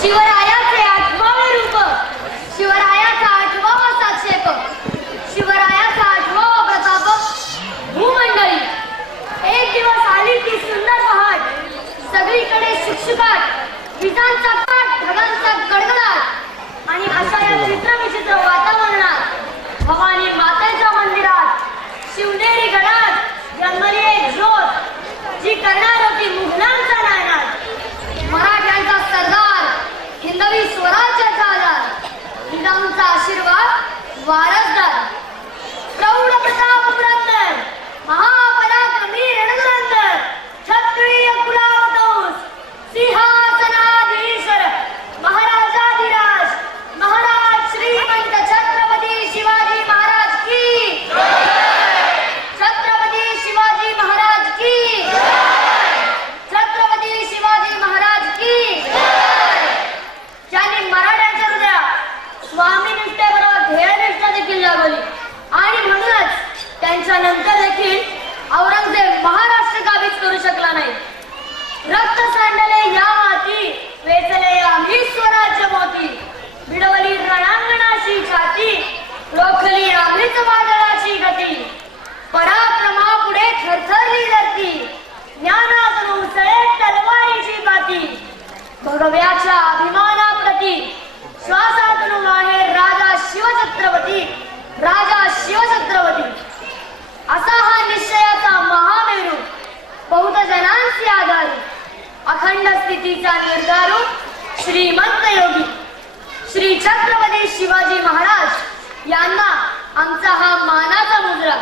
शिवरायाचे आठवावे रूप, शिवरायाचा आठवावा साक्षेप, शिवरायाचा आठवावा प्रताप. भूमंडळी एक दिवस आली ती सुंदर पहाट, सगळीकडे शुकशुकाट, विजांचा काट, ढगांचा गडगडाट आणि अशा या चित्रविचित्र वातावरणात भवानी मातेच्या मंदिरात शिवनेरी गडात जन्मली एक ज्योत, जी करणार होती मुघलांचा नायनाट. मराठ्यांचा सरदार, हिंदवी स्वराज्याचा आधार, निजामचा आशीर्वाद वारसदार. प्रौढ प्रताप पुरंदर, महापराक्रमी रणधुरंदर, क्षत्रिय कुलावतंस, सिंहासनाधीश्वर, महाराजाधिराज, महाराज श्रीमंत छत्रपती शिवाजी महाराज की जय. छत्रपती शिवाजी महाराज की जय. छत्रपती शिवाजी महाराज की जय. ज्यांनी मराठ्यांच्या हृदयात स्वामीनिष्ठेबरोबर ध्येयनिष्ठा देखील लागवली आणि म्हणूनच त्यांच्या नंतर देखील औरंगजेब महाराष्ट्र काबीज करू शकला नाही. रक्त सांडले या माती, वेचले आम्ही स्वराज्य मोती, भिडवली रणांगणाची छाती, रोखली आम्हीच वादळाची गती. पराक्रमापुढे थरथरली धरती, ज्ञानातून उसळे तलवारीची बाती. भगव्याच्या अभिमानाप्रती श्वासातून आहे राजा शिवछत्रपती, राजा शिवछत्रपती. असा हा निश्चयाचा महामेरू, बहुजनांचे आधारी, अखंड स्थितीचा निर्धारू, श्रीमंत योगी श्री छत्रपती शिवाजी महाराज यांना आमचा हा मानाचा मुजरा.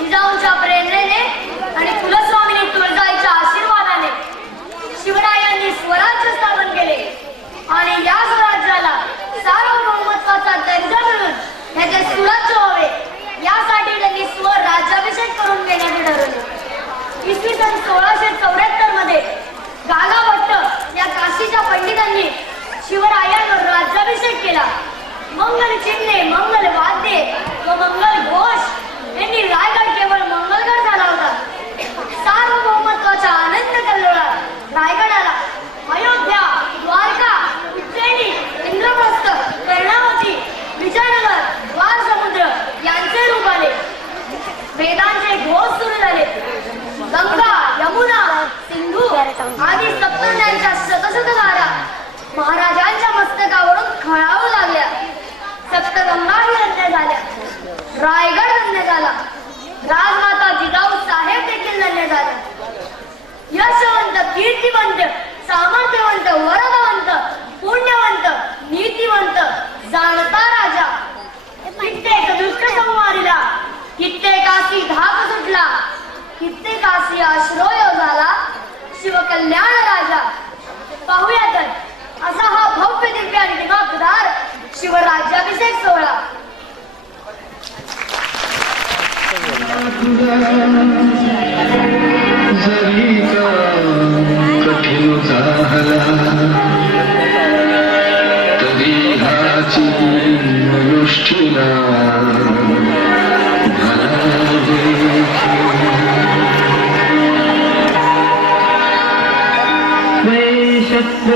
जिजाऊंच्या प्रेरणेने आणि कुलस्वामिनी तुळजाईच्या आशीर्वादाने शिवरायांनी स्वराज्य स्थापन केले आणि या स्वराज्याला सार्वभौमत्वाचा दर्जा मिळून त्याचे सुराज्य व्हावे यासाठी त्यांनी स्वराज्याभिषेक करून घेण्याचे ठरवले. इसवी सन 1674 मध्ये गागा भट्ट या काशीच्या पंडितांनी शिवरायांवर राज्याभिषेक केला. मंगल चिन्हे, मंगल वाद्ये व मंगल घोष यांनी रायगड केवळ मंगलगड झाला होता. सार्वभौमत्वाच्या आनंद कल्लोळात रायगडाला अयोध्या, द्वारका, उज्जैनी, इंद्रप्रस्थ, कर्णावती, विजयनगर, द्वारसमुद्र यांचे रूप आले. वेदांचे घोष सुरू झाले. गंगा, यमुना, सिंधू आदी सप्तनद्यांच्या शतशत धारा महाराजांच्या मस्तकावरून खळावू लागल्या. सप्तगंगाही धन्य झाल्या. रायगड धन्य झाला. राजमाता जिजाऊ साहेब देखील धन्य झाल्या. यशवंत, कीर्तिवंत, सामर्थ्यवंत, वरदवंत, पुण्यवंत, नीतिवंत, जाणता राजा, कित्येक दुष्ट संहारीला, कित्येकासी धाक सुटला, कित्येकासी आश्रय झाला, शिवकल्याण राजा. पाहूया तर असा हा भव्य दिव्य आणि दिमागदार शिवराज्याभिषेक सोहळा. जरी का कठीण झाला तरी हाची अनुष्ठिना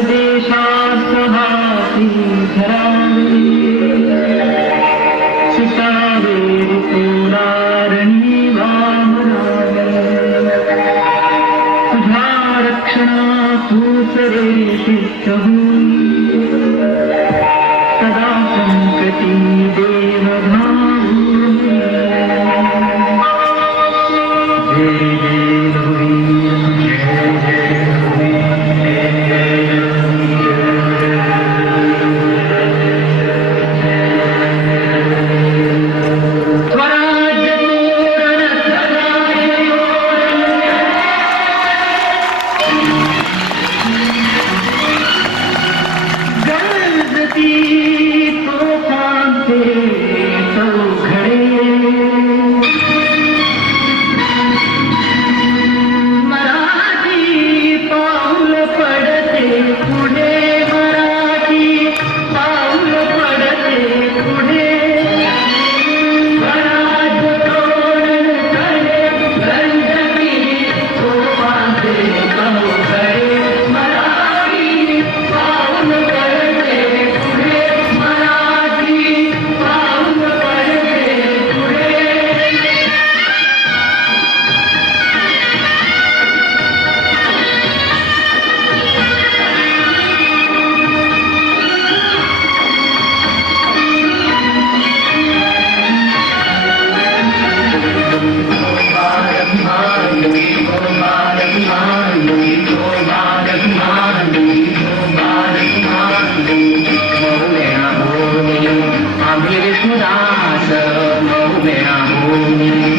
देशात हाती धरावे सुतावे पुरारणी वामरावे तुझ्या रक्षणा तूच रे शिष्टभूमी सदा संकटी देव भावी जय जय रघुवीर जय जय Amin.